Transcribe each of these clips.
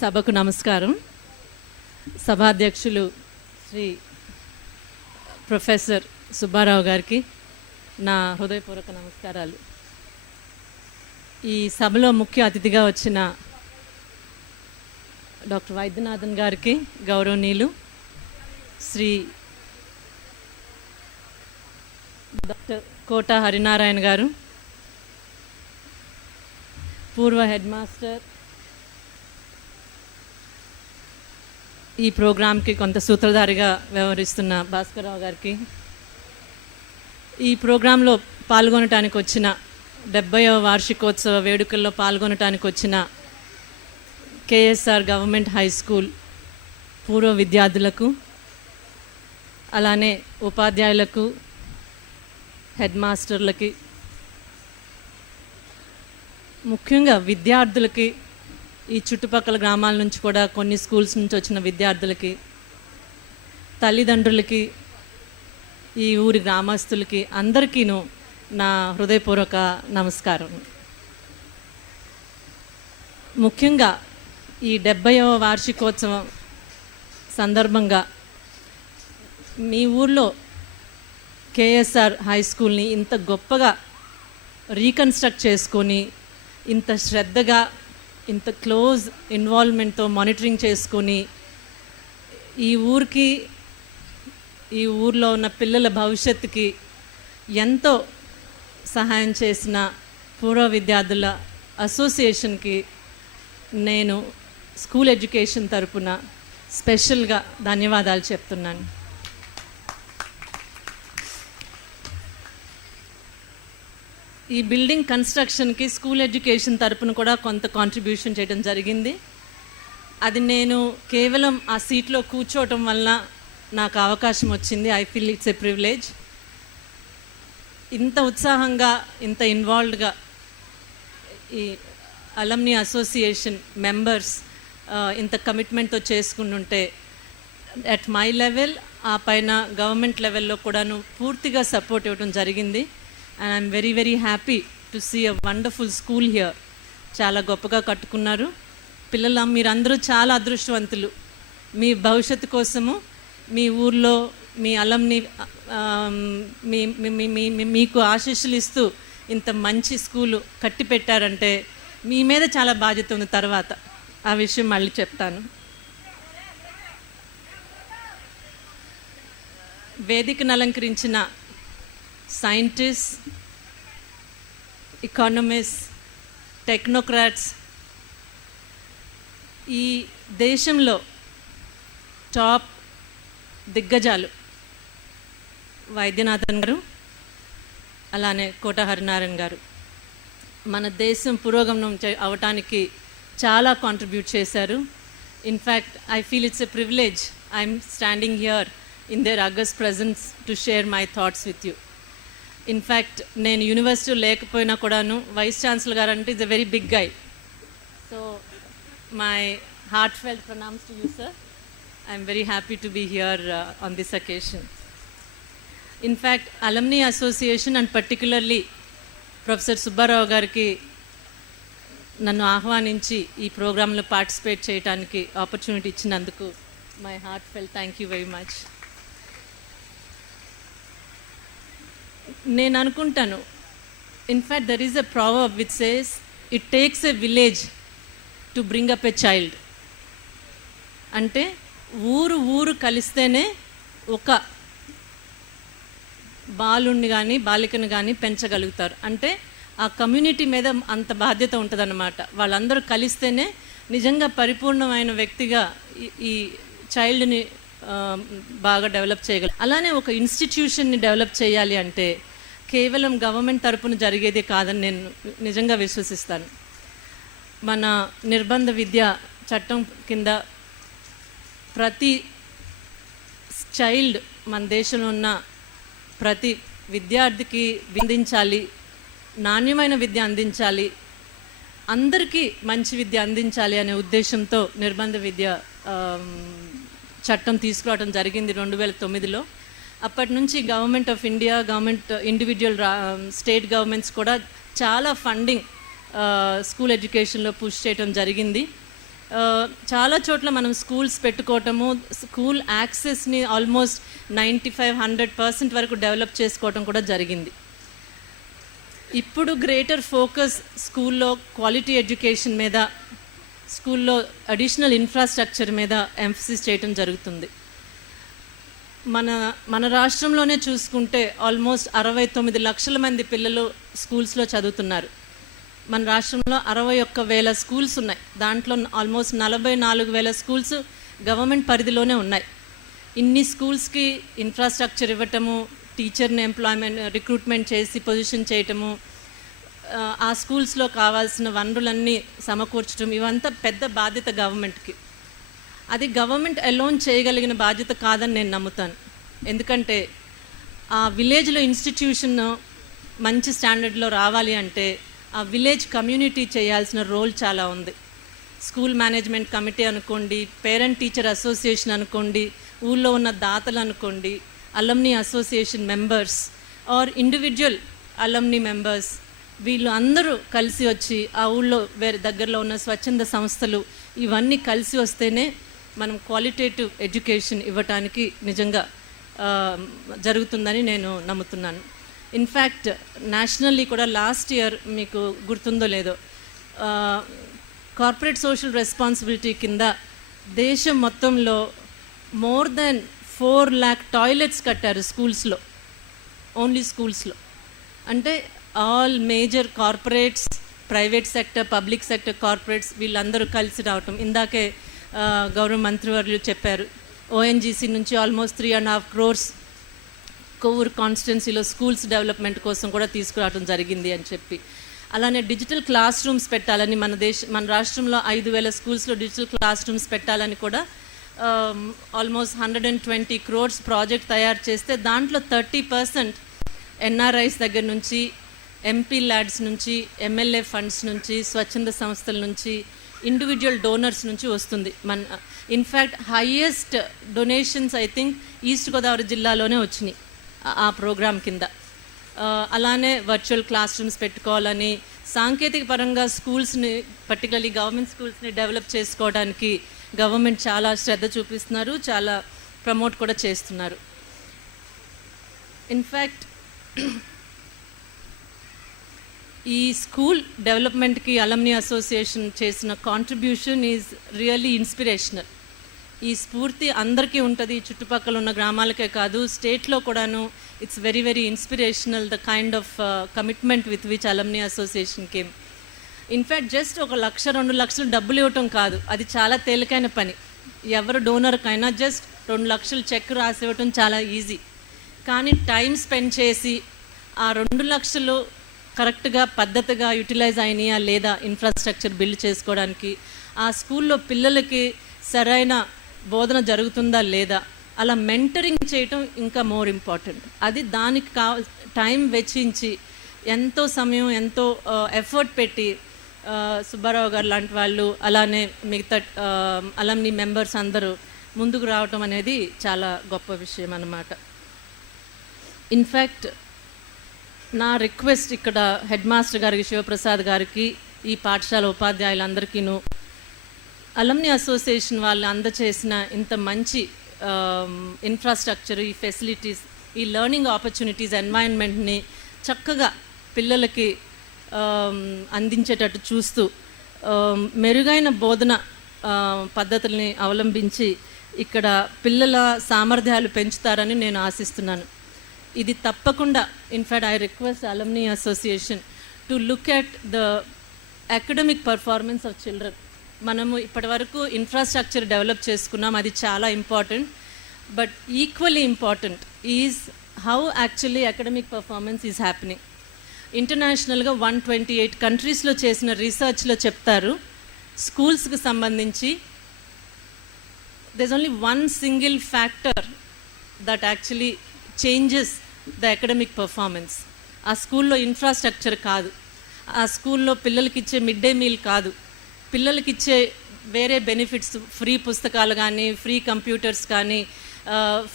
సభకు నమస్కారం. సభాధ్యక్షులు శ్రీ ప్రొఫెసర్ సుబ్బారావు గారికి నా హృదయపూర్వక నమస్కారాలు. ఈ సభలో ముఖ్య అతిథిగా వచ్చిన డాక్టర్ వైద్యనాథన్ గారికి గౌరవనీయులు, శ్రీ డాక్టర్ కోట హరినారాయణ గారు, పూర్వ హెడ్ మాస్టర్, ఈ ప్రోగ్రాంకి కొంత సూత్రధారిగా వ్యవహరిస్తున్న భాస్కర్రావు గారికి, ఈ ప్రోగ్రాంలో పాల్గొనటానికి వచ్చిన 70వ వార్షికోత్సవ వేడుకల్లో పాల్గొనటానికి వచ్చిన కేఎస్ఆర్ గవర్నమెంట్ హై స్కూల్ పూర్వ విద్యార్థులకు, అలానే ఉపాధ్యాయులకు, హెడ్ మాస్టర్లకి, ముఖ్యంగా విద్యార్థులకి, ఈ చుట్టుపక్కల గ్రామాల నుంచి కూడా కొన్ని స్కూల్స్ నుంచి వచ్చిన విద్యార్థులకి, తల్లిదండ్రులకి, ఈ ఊరి గ్రామస్తులకి అందరికీను నా హృదయపూర్వక నమస్కారం. ముఖ్యంగా ఈ 70వ వార్షికోత్సవం సందర్భంగా మీ ఊర్లో కేఎస్ఆర్ హై స్కూల్ని ఇంత గొప్పగా రీకన్స్ట్రక్ట్ చేసుకొని, ఇంత శ్రద్ధగా, ఇంత క్లోజ్ ఇన్వాల్వ్మెంట్తో మానిటరింగ్ చేసుకొని, ఈ ఊరికి, ఈ ఊర్లో ఉన్న పిల్లల భవిష్యత్తుకి ఎంతో సహాయం చేసిన పూర్వ విద్యార్థుల అసోసియేషన్కి నేను స్కూల్ ఎడ్యుకేషన్ తరపున స్పెషల్గా ధన్యవాదాలు చెప్తున్నాను. ఈ బిల్డింగ్ కన్స్ట్రక్షన్కి స్కూల్ ఎడ్యుకేషన్ తరపున కూడా కొంత కాంట్రిబ్యూషన్ చేయడం జరిగింది. అది నేను కేవలం ఆ సీట్లో కూర్చోవటం వల్ల నాకు అవకాశం వచ్చింది. I feel it's a privilege. ఇంత ఉత్సాహంగా, ఇంత ఇన్వాల్వ్డ్గా ఈ అలమ్ని అసోసియేషన్ మెంబర్స్ ఇంత కమిట్మెంట్తో చేసుకుంటుంటే, అట్ మై లెవెల్, ఆ పైన గవర్నమెంట్ లెవెల్లో కూడాను పూర్తిగా సపోర్ట్ ఇవ్వడం జరిగింది. And I'm very very happy to see a wonderful school here. చాలా గొప్పగా కట్టుకున్నారు. పిల్లలు మీరందరూ చాలా అదృష్టవంతులు. మీ భవిష్యత్తు కోసము మీ ఊర్లో మీ అలంని మీకు ఆశీస్సులు ఇస్తూ ఇంత మంచి స్కూలు కట్టి పెట్టారంటే మీ మీద చాలా బాధ్యత ఉంది. తర్వాత ఆ విషయం మళ్ళీ చెప్తాను. వేదికను అలంకరించిన సైంటిస్ట్, ఎకానమిస్ట్, టెక్నోక్రాట్స్, ఈ దేశంలో టాప్ దిగ్గజాలు వైద్యనాథన్ గారు, అలానే కోట హరినారాయణ గారు మన దేశం పురోగమనం అవటానికి చాలా కాంట్రిబ్యూట్ చేశారు. In fact I feel it's a privilege I'm standing here in their august presence to share my thoughts with you. In fact నేను యూనివర్సిటీ లేకపోయినా కూడాను వైస్ ఛాన్సలర్ గారు అంటే is a very big guy. So my heartfelt ప్రణామ్స్ to you sir. I'm very happy to be here on this occasion. In fact alumni association and particularly professor Subbarao గారికి నన్ను ఆహ్వానించి ఈ ప్రోగ్రాంలో పార్టిసిపేట్ చేయడానికి ఆపర్చునిటీ ఇచ్చినందుకు my heartfelt thank you very much. నేను అనుకుంటాను, in fact there is a proverb which says it takes a village to bring up a child. అంటే ఊరు కలిస్తేనే ఒక బాలుని కానీ బాలికను కానీ పెంచగలుగుతారు. అంటే ఆ కమ్యూనిటీ మీద అంత బాధ్యత ఉంటుందన్నమాట. వాళ్ళందరూ కలిస్తేనే నిజంగా పరిపూర్ణమైన వ్యక్తిగా ఈ చైల్డ్ని బాగా డెవలప్ చేయగలరు. అలానే ఒక ఇన్స్టిట్యూషన్ని డెవలప్ చేయాలి అంటే కేవలం గవర్నమెంట్ తరపున జరిగేది కాదని నేను నిజంగా విశ్వసిస్తాను. మన నిర్బంధ విద్య చట్టం కింద ప్రతి చైల్డ్, మన దేశంలో ఉన్న ప్రతి విద్యార్థికి అందించాలి, నాణ్యమైన విద్య అందించాలి, అందరికీ మంచి విద్య అందించాలి అనే ఉద్దేశంతో నిర్బంధ విద్య చట్టం తీసుకురావడం జరిగింది 2009లో. అప్పటి నుంచి government of India, government, individual state governments కూడా చాలా ఫండింగ్ స్కూల్ ఎడ్యుకేషన్లో పుష్ చేయడం జరిగింది. చాలా చోట్ల మనం స్కూల్స్ పెట్టుకోవటము, స్కూల్ యాక్సెస్ని ఆల్మోస్ట్ 95-100% వరకు డెవలప్ చేసుకోవటం కూడా జరిగింది. ఇప్పుడు గ్రేటర్ ఫోకస్ స్కూల్లో క్వాలిటీ ఎడ్యుకేషన్ మీద, స్కూల్లో అడిషనల్ ఇన్ఫ్రాస్ట్రక్చర్ మీద ఎంఫసిస్ చేయటం జరుగుతుంది. మన రాష్ట్రంలోనే చూసుకుంటే ఆల్మోస్ట్ 69 లక్షల మంది పిల్లలు స్కూల్స్లో చదువుతున్నారు. మన రాష్ట్రంలో 61,000 స్కూల్స్ ఉన్నాయి. దాంట్లో ఆల్మోస్ట్ 44,000 స్కూల్స్ గవర్నమెంట్ పరిధిలోనే ఉన్నాయి. ఇన్ని స్కూల్స్కి ఇన్ఫ్రాస్ట్రక్చర్ ఇవ్వటము, టీచర్ని రిక్రూట్మెంట్ చేసి పొజిషన్ చేయటము, ఆ స్కూల్స్లో కావాల్సిన వనరులన్నీ సమకూర్చడం, ఇవంతా పెద్ద బాధ్యత గవర్నమెంట్కి. అది గవర్నమెంట్ అలోన్ చేయగలిగిన బాధ్యత కాదని నేను నమ్ముతాను. ఎందుకంటే ఆ విలేజ్లో ఇన్స్టిట్యూషన్ మంచి స్టాండర్డ్లో రావాలి అంటే ఆ విలేజ్ కమ్యూనిటీ చేయాల్సిన రోల్ చాలా ఉంది. స్కూల్ మేనేజ్మెంట్ కమిటీ అనుకోండి, పేరెంట్ టీచర్ అసోసియేషన్ అనుకోండి, ఊళ్ళో ఉన్న దాతలు అనుకోండి, alumni association members or individual alumni members, వీళ్ళు అందరూ కలిసి వచ్చి ఆ ఊళ్ళో వేరే దగ్గరలో ఉన్న స్వచ్ఛంద సంస్థలు ఇవన్నీ కలిసి వస్తేనే మనం క్వాలిటేటివ్ ఎడ్యుకేషన్ ఇవ్వటానికి నిజంగా జరుగుతుందని నేను నమ్ముతున్నాను. ఇన్ఫ్యాక్ట్ నేషనల్లీ కూడా లాస్ట్ ఇయర్ మీకు గుర్తుందో లేదో, కార్పొరేట్ సోషల్ రెస్పాన్సిబిలిటీ కింద దేశం మొత్తంలో మోర్ దెన్ 4 lakh టాయిలెట్స్ కట్టారు స్కూల్స్లో, ఓన్లీ స్కూల్స్లో. అంటే all major corporates, private sector, public sector corporates వీళ్ళందరూ కలిసి రావటం. ఇందాకే గౌరవ మంత్రివర్యులు చెప్పారు, ఓఎన్జీసీ నుంచి ఆల్మోస్ట్ 3.5 crores కొవ్వూరు కాన్స్టిట్యున్సీలో స్కూల్స్ డెవలప్మెంట్ కోసం కూడా తీసుకురావడం జరిగింది అని చెప్పి. అలానే డిజిటల్ క్లాస్ రూమ్స్ పెట్టాలని మన రాష్ట్రంలో 5,000 స్కూల్స్లో డిజిటల్ క్లాస్ రూమ్స్ పెట్టాలని కూడా ఆల్మోస్ట్ 120 crores ప్రాజెక్ట్ తయారు చేస్తే దాంట్లో 30% ఎన్ఆర్ఐస్ దగ్గర నుంచి, ఎంపీ ల్యాడ్స్ నుంచి, ఎమ్మెల్యే ఫండ్స్ నుంచి, స్వచ్ఛంద సంస్థల నుంచి, ఇండివిజువల్ డోనర్స్ నుంచి వస్తుంది. In fact highest donations I think east Godavari జిల్లాలోనే వచ్చినాయి ఆ ప్రోగ్రామ్ కింద. అలానే వర్చువల్ క్లాస్ రూమ్స్ పెట్టుకోవాలని, సాంకేతిక పరంగా స్కూల్స్ని, పర్టికులర్లీ గవర్నమెంట్ స్కూల్స్ని డెవలప్ చేసుకోవడానికి గవర్నమెంట్ చాలా శ్రద్ధ చూపిస్తున్నారు, చాలా ప్రమోట్ కూడా చేస్తున్నారు. ఇన్ఫ్యాక్ట్ ఈ స్కూల్ డెవలప్మెంట్కి అలమ్నీ అసోసియేషన్ చేసిన కాంట్రిబ్యూషన్ ఈజ్ రియల్లీ ఇన్స్పిరేషనల్. ఈ స్ఫూర్తి అందరికీ ఉంటుంది, చుట్టుపక్కల ఉన్న గ్రామాలకే కాదు, స్టేట్లో కూడాను. It's very very inspirational the kind of commitment with which alumni association came. In fact just 1 లక్ష 2 లక్షలు డబ్బులు ఇవ్వటం కాదు, అది చాలా తేలికైన పని. ఎవరు డోనర్కైనా జస్ట్ 2 లక్షలు చెక్ రాసి ఇవ్వటం చాలా ఈజీ. కానీ టైం స్పెండ్ చేసి ఆ 2 లక్షలు కరెక్ట్గా పద్ధతిగా యూటిలైజ్ అయినాయా లేదా ఇన్ఫ్రాస్ట్రక్చర్ బిల్డ్ చేసుకోవడానికి, ఆ స్కూల్లో పిల్లలకి సరైన బోధన జరుగుతుందా లేదా, అలా మెంటరింగ్ చేయటం ఇంకా మోర్ ఇంపార్టెంట్. అది దానికి టైం వెచ్చించి ఎంతో సమయం, ఎంతో ఎఫర్ట్ పెట్టి సుబ్బారావు గారు లాంటి వాళ్ళు, అలానే మిగతా అలమ్నీ మెంబర్స్ అందరూ ముందుకు రావటం అనేది చాలా గొప్ప విషయం అన్నమాట. ఇన్ఫ్యాక్ట్ నా రిక్వెస్ట్ ఇక్కడ హెడ్ మాస్టర్ గారికి, శివప్రసాద్ గారికి, ఈ పాఠశాల ఉపాధ్యాయులందరికీను, అలమ్నీ అసోసియేషన్ వాళ్ళు అందచేసిన ఇంత మంచి ఇన్ఫ్రాస్ట్రక్చర్, ఈ ఫెసిలిటీస్, ఈ లెర్నింగ్ ఆపర్చునిటీస్, ఎన్వైరన్మెంట్ని చక్కగా పిల్లలకి అందించేటట్టు చూస్తూ మెరుగైన బోధన పద్ధతుల్ని అవలంబించి ఇక్కడ పిల్లల సామర్థ్యాలు పెంచుతారని నేను ఆశిస్తున్నాను. ఇది తప్పకుండా, in fact I request alumni association to look at the academic performance of children. మనము ఇప్పటి వరకు ఇన్ఫ్రాస్ట్రక్చర్ డెవలప్ చేసుకున్నాం, అది చాలా important. But equally important is how actually academic performance is happening. ఇంటర్నేషనల్గా 128 కంట్రీస్లో చేసిన రీసెర్చ్లో చెప్తారు, స్కూల్స్కి సంబంధించి there's only one single factor that actually changes the academic performance. ఆ స్కూల్లో ఇన్ఫ్రాస్ట్రక్చర్ కాదు, ఆ స్కూల్లో పిల్లలకి ఇచ్చే మిడ్ డే మీల్ కాదు, పిల్లలకి ఇచ్చే వేరే బెనిఫిట్స్, ఫ్రీ పుస్తకాలు కానీ, ఫ్రీ కంప్యూటర్స్ కానీ,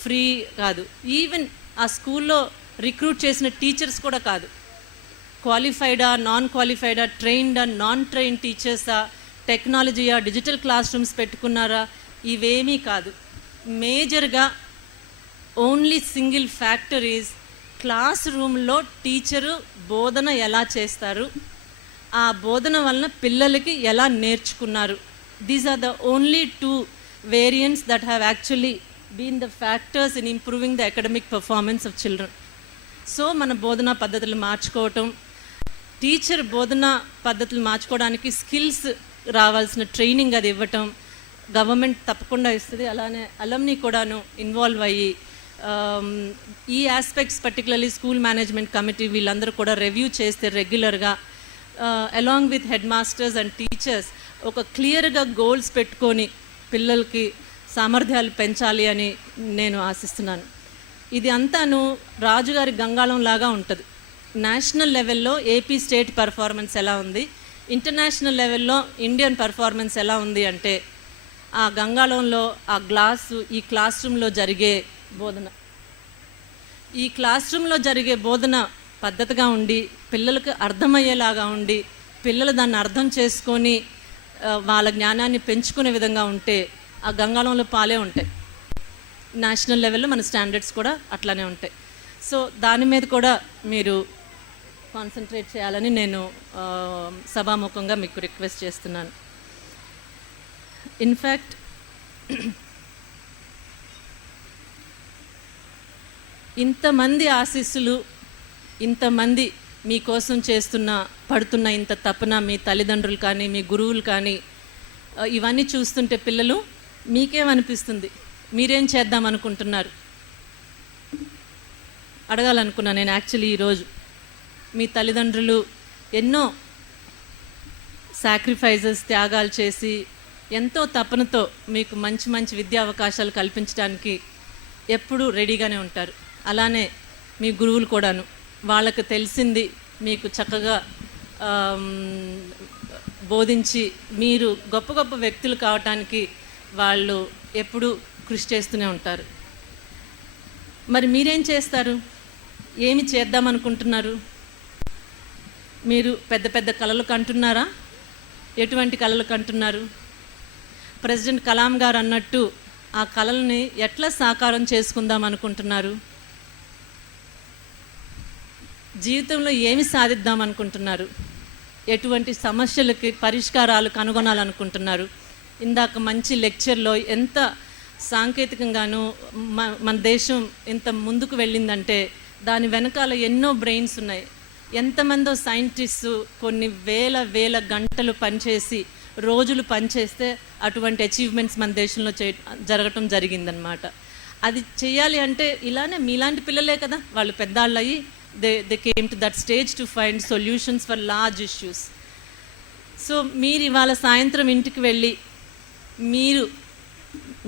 ఫ్రీ కాదు, ఈవెన్ ఆ స్కూల్లో రిక్రూట్ చేసిన టీచర్స్ కూడా కాదు. క్వాలిఫైడా, నాన్ క్వాలిఫైడా, ట్రైన్డా, నాన్ ట్రైన్ టీచర్సా, టెక్నాలజీయా, డిజిటల్ క్లాస్ రూమ్స్ పెట్టుకున్నారా, ఇవేమీ కాదు. మేజర్గా only single factor is class రూమ్లో టీచరు బోధన ఎలా చేస్తారు, ఆ బోధన వలన పిల్లలకి ఎలా నేర్చుకున్నారు. These are the only 2 variants that have actually been the factors in improving the academic performance of children. So మన బోధనా పద్ధతులు మార్చుకోవటం, టీచర్ బోధనా పద్ధతులు మార్చుకోవడానికి స్కిల్స్ రావాల్సిన ట్రైనింగ్ అది ఇవ్వటం గవర్నమెంట్ తప్పకుండా ఇస్తుంది. అలానే అలమ్ని కూడాను ఇన్వాల్వ్ అయ్యి ఈ aspects particularly school management committee వీళ్ళందరూ కూడా రివ్యూ చేస్తే రెగ్యులర్గా along with head masters and teachers ఒక క్లియర్గా గోల్స్ పెట్టుకొని పిల్లలకి సామర్థ్యాలు పెంచాలి అని నేను ఆశిస్తున్నాను. ఇది అంతాను రాజుగారి గంగాళం లాగా ఉంటుంది. నేషనల్ లెవెల్లో ఏపీ స్టేట్ పర్ఫార్మెన్స్ ఎలా ఉంది, ఇంటర్నేషనల్ లెవెల్లో ఇండియన్ పర్ఫార్మెన్స్ ఎలా ఉంది అంటే ఆ గంగాళంలో ఆ గ్లాసు ఈ క్లాస్ రూమ్లో జరిగే బోధన, ఈ క్లాస్ రూమ్లో జరిగే బోధన పద్ధతిగా ఉండి పిల్లలకు అర్థమయ్యేలాగా ఉండి పిల్లలు దాన్ని అర్థం చేసుకొని వాళ్ళ జ్ఞానాన్ని పెంచుకునే విధంగా ఉంటే ఆ గంగాళంలో పాలే ఉంటాయి. నేషనల్ లెవెల్లో మన స్టాండర్డ్స్ కూడా అట్లానే ఉంటాయి. సో దాని మీద కూడా మీరు కాన్సన్ట్రేట్ చేయాలని నేను సభాముఖంగా మీకు రిక్వెస్ట్ చేస్తున్నాను. ఇన్ఫ్యాక్ట్ ఇంతమంది ఆశీస్సులు, ఇంతమంది మీకోసం పడుతున్న ఇంత తపన మీ తల్లిదండ్రులు కానీ మీ గురువులు కానీ ఇవన్నీ చూస్తుంటే పిల్లలు మీకేమనిపిస్తుంది, మీరేం చేద్దాం అనుకుంటున్నారు అడగాలనుకున్నాను నేను. యాక్చువల్లీ ఈరోజు మీ తల్లిదండ్రులు ఎన్నో సాక్రిఫైజెస్, త్యాగాలు చేసి ఎంతో తపనతో మీకు మంచి మంచి విద్యా అవకాశాలు కల్పించడానికి ఎప్పుడూ రెడీగానే ఉంటారు. అలానే మీ గురువులు కూడాను వాళ్ళకు తెలిసింది మీకు చక్కగా బోధించి మీరు గొప్ప గొప్ప వ్యక్తులు కావటానికి వాళ్ళు ఎప్పుడూ కృషి చేస్తూనే ఉంటారు. మరి మీరేం చేస్తారు, ఏమి చేద్దామనుకుంటున్నారు? మీరు పెద్ద పెద్ద కలలు కంటున్నారా? ఎటువంటి కలలు కంటున్నారు? ప్రెసిడెంట్ కలాం గారు అన్నట్టు ఆ కలల్ని ఎట్లా సాకారం చేసుకుందాం అనుకుంటున్నారు? జీవితంలో ఏమి సాధిద్దాం అనుకుంటున్నారు? ఎటువంటి సమస్యలకి పరిష్కారాలు కనుగొనాలనుకుంటున్నారు? ఇందాక మంచి లెక్చర్లో ఎంత సాంకేతికంగాను మన దేశం ఎంత ముందుకు వెళ్ళిందంటే దాని వెనకాల ఎన్నో బ్రెయిన్స్ ఉన్నాయి. ఎంతమందో సైంటిస్టు కొన్ని వేల గంటలు పనిచేసి రోజులు పనిచేస్తే అటువంటి అచీవ్మెంట్స్ మన దేశంలో జరగటం జరిగిందనమాట. అది చేయాలి అంటే ఇలానే మీలాంటి పిల్లలే కదా వాళ్ళు పెద్దాళ్ళు అయ్యి they came to that stage to find solutions for large issues. So మీరు ఇవాళ సాయంత్రం ఇంటికి వెళ్ళి మీరు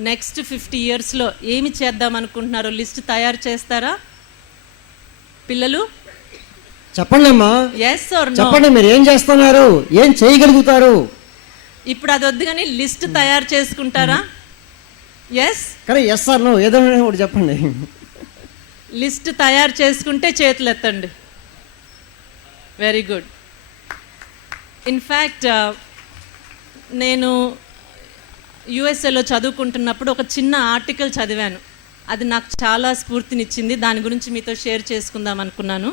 నెక్స్ట్ 50 yearsలో ఏమి చేద్దాం అనుకుంటున్నారో లిస్ట్ తయారు చేస్తారా పిల్లలు? చెప్పండి అమ్మా. yes or no? చెప్పండి, మీరు ఏం చేస్తున్నారు, ఏం చేయగలుగుతారు? ఇప్పుడు అది వద్దు కానీ లిస్ట్ తయారు చేసుకుంటారా? ఎస్ కానీ ఎస్ ఆర్ నో ఏదైనా ఒకటి చెప్పండి. లిస్ట్ తయారు చేసుకుంటే చేతులు ఎత్తండి. Very good. ఇన్ఫ్యాక్ట్ నేను యుఎస్ఏలో చదువుకుంటున్నప్పుడు ఒక చిన్న ఆర్టికల్ చదివాను. అది నాకు చాలా స్ఫూర్తినిచ్చింది. దాని గురించి మీతో షేర్ చేసుకుందాం అనుకున్నాను.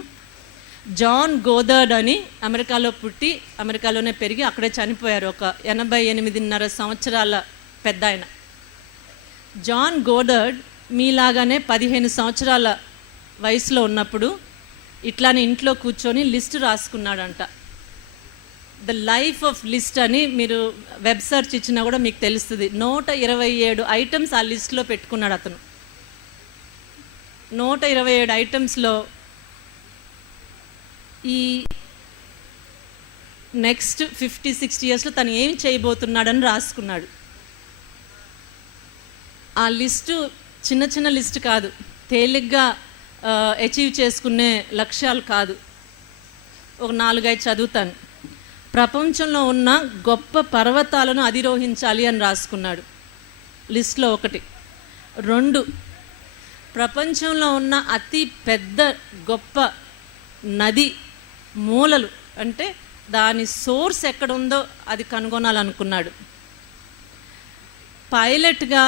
జాన్ గోదర్డ్ అని అమెరికాలో పుట్టి అమెరికాలోనే పెరిగి అక్కడే చనిపోయారు. ఒక 88.5 సంవత్సరాల పెద్ద ఆయన. జాన్ గోదర్డ్ మీలాగానే 15 సంవత్సరాల వయసులో ఉన్నప్పుడు ఇట్లానే ఇంట్లో కూర్చొని లిస్ట్ రాసుకున్నాడంట. ద లైఫ్ ఆఫ్ లిస్ట్ అని మీరు వెబ్ సెర్చ్ ఇచ్చినా కూడా మీకు తెలుస్తుంది. 127 ఐటమ్స్ ఆ లిస్ట్లో పెట్టుకున్నాడు అతను. 127 ఐటమ్స్లో ఈ నెక్స్ట్ 50-60 yearsలో తను ఏమి చేయబోతున్నాడని రాసుకున్నాడు. ఆ లిస్టు చిన్న చిన్న లిస్ట్ కాదు, తేలిగ్గా అచీవ్ చేసుకునే లక్ష్యాలు కాదు. ఒక 4-5 చదువుతాను. ప్రపంచంలో ఉన్న గొప్ప పర్వతాలను అధిరోహించాలి అని రాసుకున్నాడు లిస్ట్లో. 1. 2, ప్రపంచంలో ఉన్న అతి పెద్ద గొప్ప నది మూలలు అంటే దాని సోర్స్ ఎక్కడ ఉందో అది కనుగొనాలనుకున్నాడు. పైలట్గా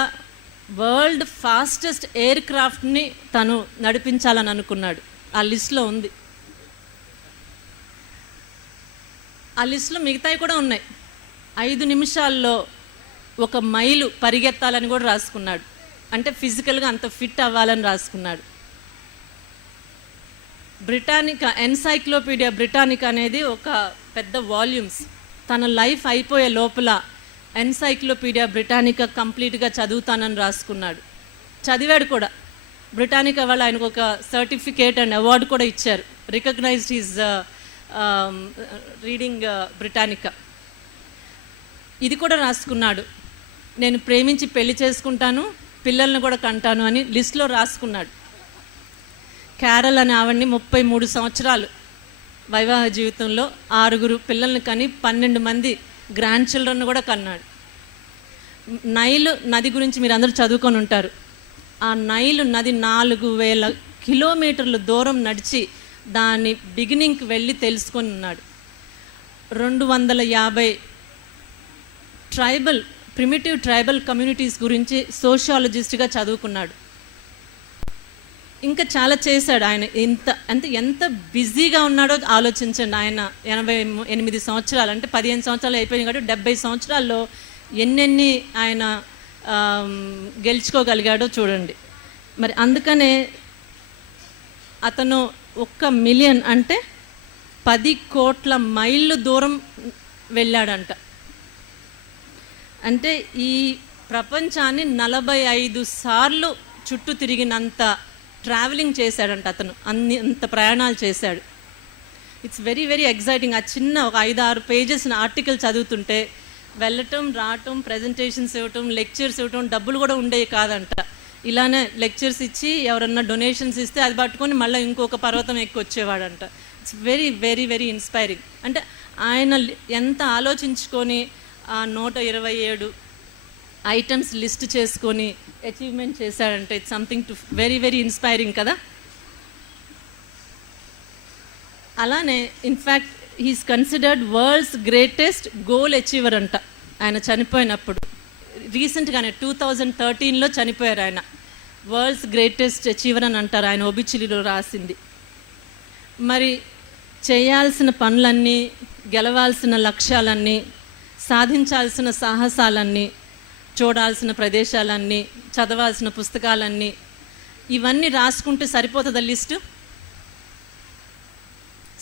వరల్డ్ ఫాస్టెస్ట్ ఎయిర్ క్రాఫ్ట్ని తను నడిపించాలని అనుకున్నాడు. ఆ లిస్ట్లో ఉంది. ఆ లిస్టులో మిగతాయి కూడా ఉన్నాయి. 5 నిమిషాల్లో 1 మైలు పరిగెత్తాలని కూడా రాసుకున్నాడు. అంటే ఫిజికల్గా అంత ఫిట్ అవ్వాలని రాసుకున్నాడు. బ్రిటానికా, ఎన్సైక్లోపీడియా బ్రిటానికా అనేది ఒక పెద్ద వాల్యూమ్స్. తన లైఫ్ అయిపోయే లోపల ఎన్సైక్లోపీడియా బ్రిటానికా కంప్లీట్గా చదువుతానని రాసుకున్నాడు. చదివాడు కూడా. బ్రిటానికా వాళ్ళు ఆయనకు ఒక సర్టిఫికేట్ అండ్ అవార్డు కూడా ఇచ్చారు. Recognised his reading Britannica. ఇది కూడా రాసుకున్నాడు. నేను ప్రేమించి పెళ్లి చేసుకుంటాను, పిల్లల్ని కూడా కంటాను అని లిస్ట్లో రాసుకున్నాడు. క్యారల్ అనే ఆవిడ్ని 33 సంవత్సరాలు వైవాహ జీవితంలో 6 పిల్లల్ని కని 12 మంది గ్రాండ్ చిల్డ్రన్ కూడా కన్నాడు. నైలు నది గురించి మీరు అందరూ చదువుకొని ఉంటారు. ఆ నైలు నది 4000 కిలోమీటర్ల దూరం నడిచి దాని బిగినింగ్కి వెళ్ళి తెలుసుకొని ఉన్నాడు. 250 ప్రిమిటివ్ ట్రైబల్ కమ్యూనిటీస్ గురించి సోషియాలజిస్ట్గా చదువుకున్నాడు. ఇంకా చాలా చేశాడు ఆయన. ఎంత బిజీగా ఉన్నాడో ఆలోచించండి. ఆయన 88 సంవత్సరాలు, అంటే 15 సంవత్సరాలు అయిపోయింది కాబట్టి 70 సంవత్సరాల్లో ఎన్నెన్ని ఆయన గెలుచుకోగలిగాడో చూడండి. మరి అందుకనే అతను 1 మిలియన్ అంటే 10 కోట్ల మైళ్ళు దూరం వెళ్ళాడంట. అంటే ఈ ప్రపంచాన్ని 45 సార్లు చుట్టూ తిరిగినంత ట్రావెలింగ్ చేశాడంట అతను. అంత ప్రయాణాలు చేశాడు. It's very very exciting. ఆ చిన్న ఒక 5-6 పేజెస్ ఆర్టికల్ చదువుతుంటే వెళ్ళటం, రావటం, ప్రజెంటేషన్స్ ఇవ్వటం, లెక్చర్స్ ఇవ్వటం, డబ్బులు కూడా ఉండేవి కాదంట. ఇలానే లెక్చర్స్ ఇచ్చి ఎవరన్నా డొనేషన్స్ ఇస్తే అది పట్టుకొని మళ్ళీ ఇంకొక పర్వతం ఎక్కి వచ్చేవాడంట. It's very very very inspiring. అంటే ఆయన ఎంత ఆలోచించుకొని ఆ 127 ఐటమ్స్ లిస్ట్ చేసుకొని అచీవ్మెంట్ చేశాడంటే it's something to very very inspiring కదా. అలానే in fact he's considered world's greatest goal achiever అంట. ఆయన చనిపోయినప్పుడు రీసెంట్గానే 2013లో చనిపోయారు ఆయన. వరల్డ్స్ గ్రేటెస్ట్ అచీవర్ అని అంటారు ఆయన ఒబిచురీలో రాసింది. మరి చేయాల్సిన పనులన్నీ, గెలవాల్సిన లక్ష్యాలన్నీ, సాధించాల్సిన సాహసాలన్నీ, చూడాల్సిన ప్రదేశాలన్నీ, చదవాల్సిన పుస్తకాలన్నీ, ఇవన్నీ రాసుకుంటే సరిపోతుందా లిస్టు?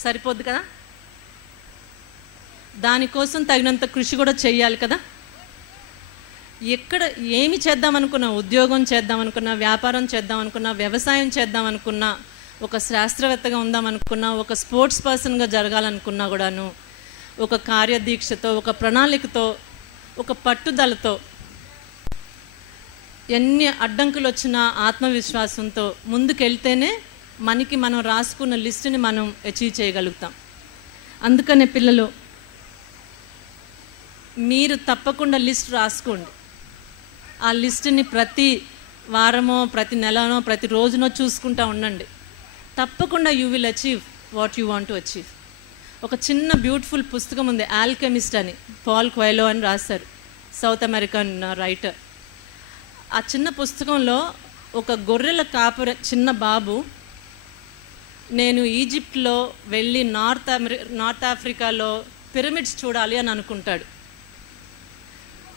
సరిపోద్దు కదా. దానికోసం తగినంత కృషి కూడా చెయ్యాలి కదా. ఎక్కడ ఏమి చేద్దామనుకున్నా, ఉద్యోగం చేద్దామనుకున్నా, వ్యాపారం చేద్దామనుకున్నా, వ్యవసాయం చేద్దామనుకున్నా, ఒక శాస్త్రవేత్తగా ఉందామనుకున్నా, ఒక స్పోర్ట్స్ పర్సన్గా జరగాలనుకున్నా కూడాను ఒక కార్యదీక్షతో, ఒక ప్రణాళికతో, ఒక పట్టుదలతో, ఎన్ని అడ్డంకులు వచ్చినా ఆత్మవిశ్వాసంతో ముందుకెళ్తేనే మనకి మనం రాసుకున్న లిస్టుని మనం అచీవ్ చేయగలుగుతాం. అందుకనే పిల్లలు, మీరు తప్పకుండా లిస్ట్ రాసుకోండి. ఆ లిస్టుని ప్రతి వారమో, ప్రతి నెలనో, ప్రతి రోజునో చూసుకుంటూ ఉండండి. తప్పకుండా you will achieve what you want to achieve. ఒక చిన్న బ్యూటిఫుల్ పుస్తకం ఉంది, ఆల్కెమిస్ట్ అని, పాల్ క్వైలో అని రాశారు, సౌత్ అమెరికన్ రైటర్. ఆ చిన్న పుస్తకంలో ఒక గొర్రెల కాపరి చిన్న బాబు, నేను ఈజిప్ట్లో వెళ్ళి నార్త్ ఆఫ్రికాలో పిరమిడ్స్ చూడాలి అని అనుకుంటాడు.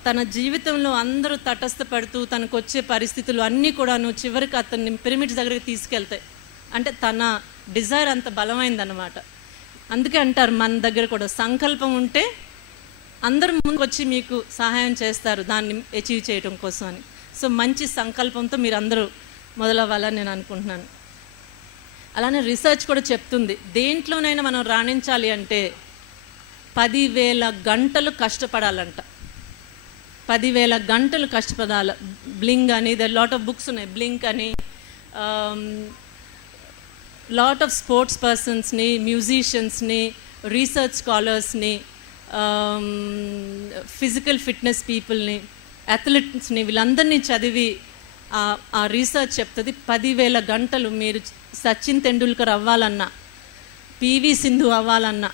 తన జీవితంలో అందరూ తటస్థపడుతూ తనకు వచ్చే పరిస్థితులు అన్నీ కూడాను చివరికి అతన్ని పిరమిడ్స్ దగ్గరికి తీసుకెళ్తాయి. అంటే తన డిజైర్ అంత బలమైందన్నమాట. అందుకే అంటారు మన దగ్గర కూడా సంకల్పం ఉంటే అందరు ముందుకు వచ్చి మీకు సహాయం చేస్తారు దాన్ని అచీవ్ చేయడం కోసం అని. సో మంచి సంకల్పంతో మీరు అందరూ మొదలవ్వాలని నేను అనుకుంటున్నాను. అలానే రీసెర్చ్ కూడా చెప్తుంది, దేంట్లోనైనా మనం రాణించాలి అంటే 10,000 గంటలు కష్టపడాలంట. 10,000 గంటలు కష్టపడాలి. బ్లింక్ అని, ద లాట్ ఆఫ్ బుక్స్ ఉన్నాయి, బ్లింక్ అని, లాట్ ఆఫ్ స్పోర్ట్స్ పర్సన్స్ని, మ్యూజిషియన్స్ని, రీసెర్చ్ స్కాలర్స్ని, ఫిజికల్ ఫిట్నెస్ పీపుల్ని, అథ్లెట్స్ని, వీళ్ళందరినీ చదివి ఆ రీసెర్చ్ చెప్తుంది 10,000 గంటలు. మీరు సచిన్ తెండూల్కర్ అవ్వాలన్నా, పివి సింధు అవ్వాలన్నా,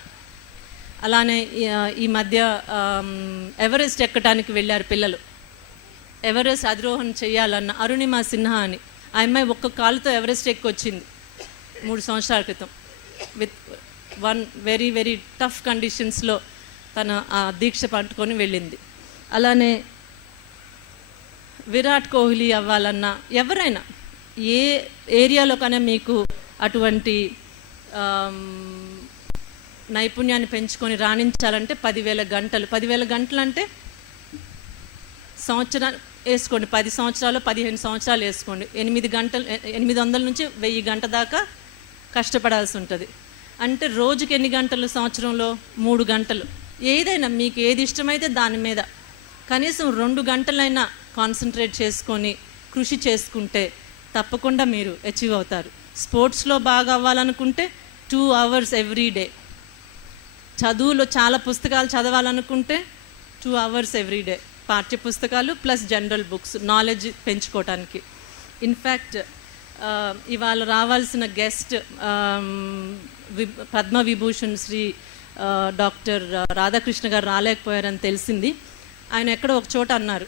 అలానే ఈ మధ్య ఎవరెస్ట్ ఎక్కడానికి వెళ్ళారు పిల్లలు. ఎవరెస్ట్ అధిరోహణ చేయాలన్న అరుణిమా సిన్హా అని ఆ అమ్మాయి ఒక్క కాలుతో ఎవరెస్ట్ ఎక్కొచ్చింది 3 సంవత్సరాల క్రితం. With one very very tough కండిషన్స్లో తన ఆ దీక్ష పట్టుకొని వెళ్ళింది. అలానే విరాట్ కోహ్లీ అవ్వాలన్నా, ఎవరైనా ఏ ఏరియాలో కన్నా మీకు అటువంటి నైపుణ్యాన్ని పెంచుకొని రాణించాలంటే 10,000 గంటలు. 10,000 గంటలు అంటే సంవత్సరాలు వేసుకోండి, 10 సంవత్సరాలు 15 సంవత్సరాలు వేసుకోండి, 8 గంటలు, 800 నుంచి 1000 గంట దాకా కష్టపడాల్సి ఉంటుంది. అంటే రోజుకి ఎన్ని గంటలు? సంవత్సరంలో 3 గంటలు. ఏదైనా మీకు ఏది ఇష్టమైతే దాని మీద కనీసం 2 గంటలైనా కాన్సన్ట్రేట్ చేసుకొని కృషి చేసుకుంటే తప్పకుండా మీరు అచీవ్ అవుతారు. స్పోర్ట్స్లో బాగా అవ్వాలనుకుంటే 2 hours ఎవ్రీ డే. చదువులో చాలా పుస్తకాలు చదవాలనుకుంటే 2 hours ఎవ్రీ డే. పాఠ్య పుస్తకాలు ప్లస్ జనరల్ బుక్స్, నాలెడ్జ్ పెంచుకోవటానికి. ఇన్ఫ్యాక్ట్ ఇవాళ రావాల్సిన గెస్ట్ పద్మవిభూషణ్ శ్రీ డాక్టర్ రాధాకృష్ణ గారు రాలేకపోయారని తెలిసింది. ఆయన ఎక్కడో ఒక చోట అన్నారు,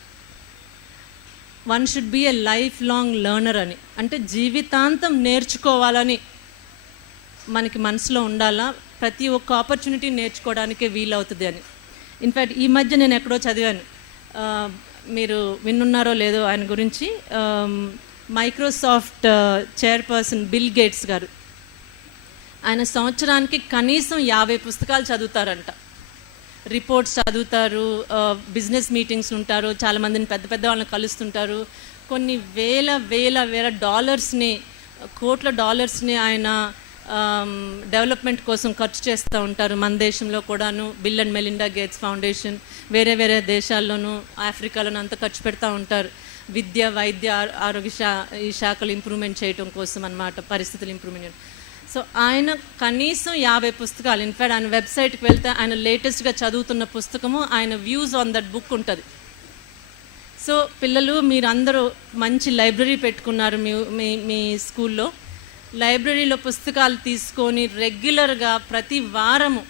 1 should be a life long learner అని. అంటే జీవితాంతం నేర్చుకోవాలని మనకి మనసులో ఉండాలా, ప్రతి ఒక్క ఆపర్చునిటీ నేర్చుకోవడానికే వీలవుతుంది అని. ఇన్ఫ్యాక్ట్ ఈ మధ్య నేను ఎక్కడో చదివాను, మీరు విన్నున్నారో లేదో ఆయన గురించి. మైక్రోసాఫ్ట్ చైర్పర్సన్ బిల్ గేట్స్ గారు, ఆయన సంవత్సరానికి కనీసం 50 పుస్తకాలు చదువుతారంట. రిపోర్ట్స్ చదువుతారు, బిజినెస్ మీటింగ్స్ ఉంటారు, చాలామందిని పెద్ద పెద్ద వాళ్ళని కలుస్తుంటారు. కొన్ని వేల డాలర్స్ని, కోట్ల డాలర్స్ని ఆయన డెవలప్మెంట్ కోసం ఖర్చు చేస్తూ ఉంటారు. మన దేశంలో కూడాను bill and Melinda gates foundation, వేరే దేశాల్లోనూ ఆఫ్రికాలోనూ అంతా ఖర్చు పెడతా ఉంటారు. విద్య, వైద్య, ఆరోగ్య ఈ శాఖలు ఇంప్రూవ్మెంట్ చేయడం కోసం అన్నమాట, పరిస్థితులు ఇంప్రూవ్మెంట్. సో ఆయన కనీసం 50 పుస్తకాలు. ఇన్ఫ్యాక్ట్ ఆయన వెబ్సైట్కి వెళ్తే ఆయన లేటెస్ట్గా చదువుతున్న పుస్తకము, ఆయన వ్యూస్ ఆన్ దట్ బుక్ ఉంటుంది. సో పిల్లలు, మీరందరూ మంచి లైబ్రరీ పెట్టుకున్నారు మీ స్కూల్లో. లైబ్రరీలో పుస్తకాలు తీసుకొని రెగ్యులర్గా ప్రతి వారము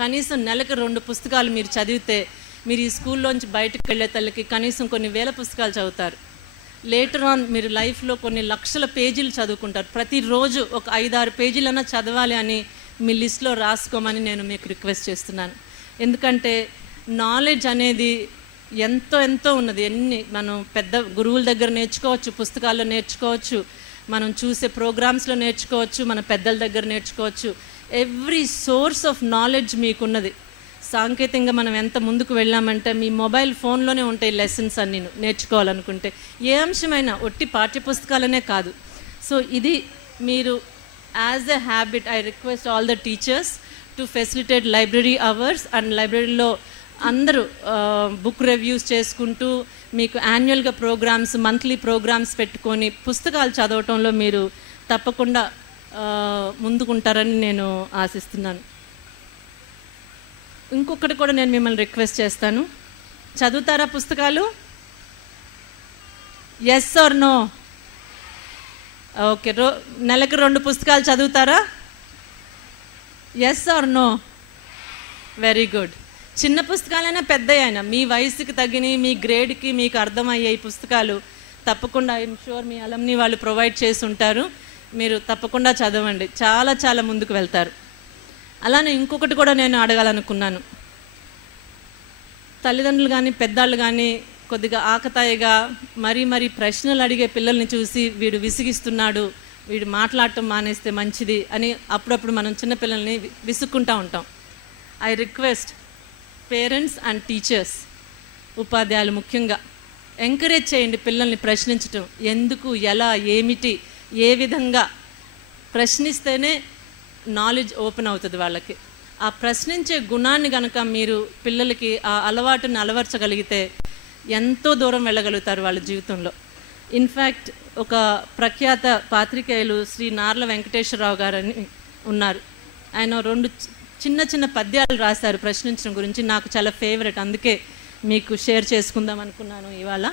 కనీసం నెలకు 2 పుస్తకాలు మీరు చదివితే మీరు ఈ స్కూల్లోంచి బయటకు వెళ్ళే తల్లికి కనీసం కొన్ని వేల పుస్తకాలు చదువుతారు. లేటర్ ఆన్ మీరు లైఫ్లో కొన్ని లక్షల పేజీలు చదువుకుంటారు. ప్రతిరోజు ఒక 5-6 పేజీలన్నా చదవాలి అని మీ లిస్ట్లో రాసుకోమని నేను మీకు రిక్వెస్ట్ చేస్తున్నాను. ఎందుకంటే నాలెడ్జ్ అనేది ఎంతో ఉన్నది. మనం పెద్ద గురువుల దగ్గర నేర్చుకోవచ్చు, పుస్తకాల్లో నేర్చుకోవచ్చు, మనం చూసే ప్రోగ్రామ్స్లో నేర్చుకోవచ్చు, మన పెద్దల దగ్గర నేర్చుకోవచ్చు. ఎవ్రీ సోర్స్ ఆఫ్ నాలెడ్జ్ మీకున్నది. సాంకేతికంగా మనం ఎంత ముందుకు వెళ్ళామంటే మీ మొబైల్ ఫోన్లోనే ఉంటాయి లెసన్స్ అన్నీ నేర్చుకోవాలనుకుంటే. ఏ అంశమైనా ఒట్టి పాఠ్యపుస్తకాలనే కాదు. సో ఇది మీరు as a habit, I request all the teachers to facilitate library hours. And లైబ్రరీలో అందరూ బుక్ రివ్యూస్ చేసుకుంటూ మీకు యాన్యువల్గా ప్రోగ్రామ్స్, మంత్లీ ప్రోగ్రామ్స్ పెట్టుకొని పుస్తకాలు చదవటంలో మీరు తప్పకుండా ముందుకుంటారని నేను ఆశిస్తున్నాను. ఇంకొకటి కూడా నేను మిమ్మల్ని రిక్వెస్ట్ చేస్తాను, చదువుతారా పుస్తకాలు? Yes or no? ఓకే, నెలకు 2 పుస్తకాలు చదువుతారా? Yes or no? Very good. చిన్న పుస్తకాలైనా పెద్దయైనా మీ వయసుకి తగిన, మీ గ్రేడ్కి మీకు అర్థమయ్యే ఈ పుస్తకాలు తప్పకుండా ఐఎమ్ షూర్ మీ అలమ్ని వాళ్ళు ప్రొవైడ్ చేసి ఉంటారు. మీరు తప్పకుండా చదవండి, చాలా ముందుకు వెళ్తారు. అలానే ఇంకొకటి కూడా నేను అడగాలనుకున్నాను, తల్లిదండ్రులు కానీ పెద్దాళ్ళు కానీ కొద్దిగా ఆకతాయిగా మరీ ప్రశ్నలు అడిగే పిల్లల్ని చూసి వీడు విసిగిస్తున్నాడు, వీడు మాట్లాడటం మానేస్తే మంచిది అని అప్పుడప్పుడు మనం చిన్నపిల్లల్ని విసుక్కుంటూ ఉంటాం. I request parents and teachers, ఉపాధ్యాయులు ముఖ్యంగా ఎంకరేజ్ చేయండి పిల్లల్ని ప్రశ్నించటం. ఎందుకు, ఎలా, ఏమిటి, ఏ విధంగా ప్రశ్నిస్తేనే నాలెడ్జ్ ఓపెన్ అవుతుంది వాళ్ళకి. ఆ ప్రశ్నించే గుణాన్ని కనుక మీరు పిల్లలకి ఆ అలవాటుని అలవర్చగలిగితే ఎంతో దూరం వెళ్ళగలుగుతారు వాళ్ళ జీవితంలో. ఇన్ఫ్యాక్ట్ ఒక ప్రఖ్యాత పాత్రికేయులు శ్రీ నార్ల వెంకటేశ్వరరావు గారని ఉన్నారు. ఆయన 2 చిన్న పద్యాలు రాశారు ప్రశ్నించడం గురించి. నాకు చాలా ఫేవరెట్, అందుకే మీకు షేర్ చేసుకుందాం అనుకున్నాను ఇవాళ.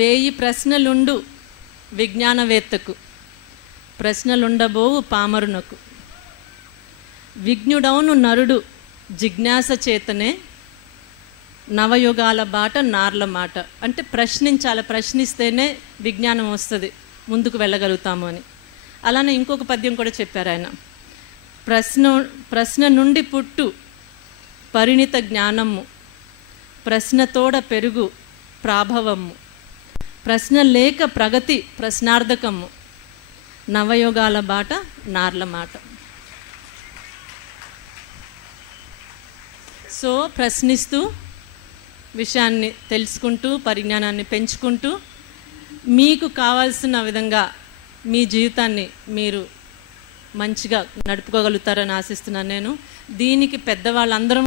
1000 ప్రశ్నలుండు విజ్ఞానవేత్తకు, ప్రశ్నలుండబోవు పామరునకు. విజ్ఞుడౌను నరుడు జిజ్ఞాస చేతనే నవయుగాల బాట నార్ల మాట. అంటే ప్రశ్నించాలి, ప్రశ్నిస్తేనే విజ్ఞానం వస్తుంది, ముందుకు వెళ్ళగలుగుతాము అని. అలానే ఇంకొక పద్యం కూడా చెప్పారు ఆయన. ప్రశ్న నుండి పుట్టు పరిణిత జ్ఞానము, ప్రశ్నతోడ పెరుగు ప్రాభవము, ప్రశ్న లేక ప్రగతి ప్రశ్నార్థకము, నవయుగాల బాట నార్ల మాట. సో ప్రశ్నిస్తూ విషయాన్ని తెలుసుకుంటూ పరిజ్ఞానాన్ని పెంచుకుంటూ మీకు కావాల్సిన విధంగా మీ జీవితాన్ని మీరు మంచిగా నడుపుకోగలుగుతారని ఆశిస్తున్నాను నేను. దీనికి పెద్దవాళ్ళందరం